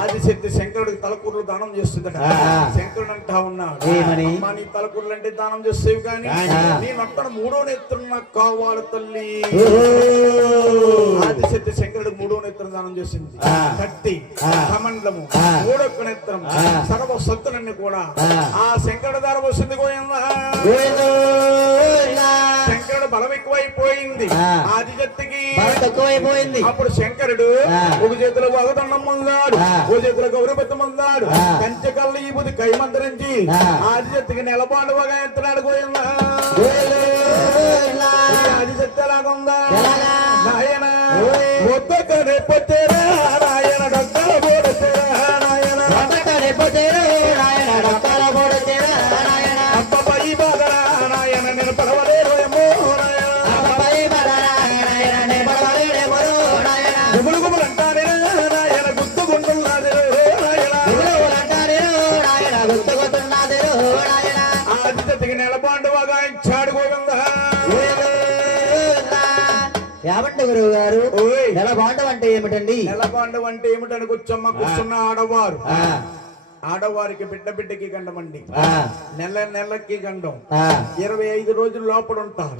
ఆదిశక్తి శంకరుడికి తలకూరులు దానం చేస్తుందట. శంకరుడు అంటా ఉన్నాడు, అమ్మా నీ తలకూరులు అంటే దానం చేసేవి కానీ నేను అక్కడ మూడో నేత్రం నాకు కావాలి తల్లి. ఆదిశక్తి శంకరుడికి మూడో నేత్రం దానం చేసింది. కత్తి, కమండలము, మూడొక్క నేత్రం, సర్వ సత్తులన్నీ కూడా ఆ శంకరుడు ధర వస్తుంది. గోయిందా శంకరుడు బలం ఎక్కువైపోయింది, ఆదిశక్తికి తక్కువైపోయింది. అప్పుడు శంకరుడు ఒక చేతిలో భగదండం పొందాడు, ఓ చేతిలో గౌరవపత్తి పొందాడు, కంచెకల్లు ఈ బుద్ధి కై మంత్రించి ఆదిశక్తికి నిలబాటుగా ఎత్తున్నాడు. గోయిందా ఆదిశక్తి ఎలాగుందా నాయన ఒక్కనే పొత్తేరా నాయన డక్కల పోడతేరా నాయన అబ్బపై బాధరా నాయన నేను పడవలేరు ఏమో గుబులు గుబులు అంటారే నాయన గుర్తుకుంటున్నది ఆదిశక్తికి నిలబాటుగా ఇచ్చాడు. గోవిందా ఏమంటే గురువు గారు నెలబాండం అంటే ఏమిటండి? నెలబాండం అంటే ఏమిటని కూర్చొమ్మ కూర్చున్న ఆడవారు, ఆడవారికి బిడ్డకి గండమండి, నెలకి గండం, 25 రోజుల లోపల ఉంటారు,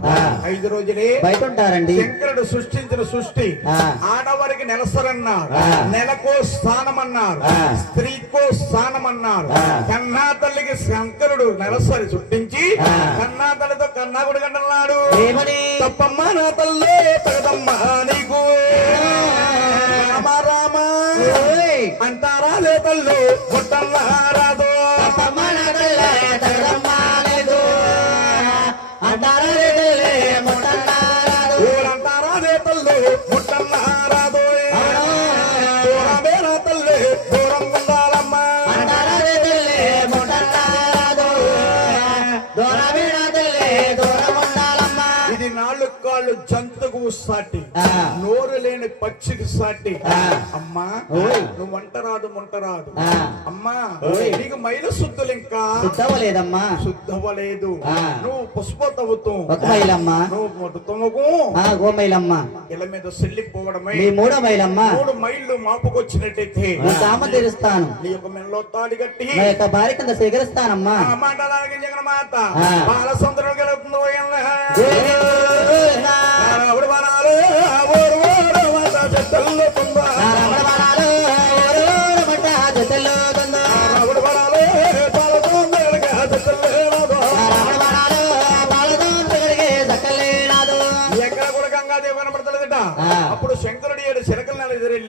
5 రోజులే బయట ఉంటారండి. శంకరుడు సృష్టించిన సృష్టి ఆడవారికి నెలసరన్నారు, నెలకో స్థానం అన్నారు, స్త్రీకో స్థానం అన్నారు. కన్నా తల్లికి శంకరుడు నెలసరి సృష్టించి కన్నా తల్లితో కన్నాకుడు గంటన్నాడు. తప్పమ్మ నా తల్లే తగదమ్మ నీకు రామ అంటారా లే తల్లు పుట్టల్లారాదు అంటారా లే తల్లు పుట్టల్లారాదు దూరమేనా తల్లి దూరం ఉండాలమ్మా ఇది 4 కాళ్ళు జంతుకు సాటి, నోరు లేని పక్షికి సాటి. అమ్మా నువ్వు వంటరాదు ముంటరాదు, అమ్మా నీకు మైల శుద్ధులు ఇంకా శుద్ధవలేదమ్మా, శుద్ధవలేదు. నువ్వు పుష్పతవుతూ నువ్వు తొమకు గోమైలమ్మ ఇళ్ళ మీద సెల్లిపోవడమే 3వ మైలమ్మ. 3 మైళ్ళు మాపుకొచ్చినట్టయితే తామ తీరుస్తాను, నీ యొక్క మెల్లో తాడి కట్టి నా యొక్క భార్య కింద స్వీకరిస్తానమ్మా. మాటలాగే జగన్మాత బాల సొంతరం గెలుపుతుందో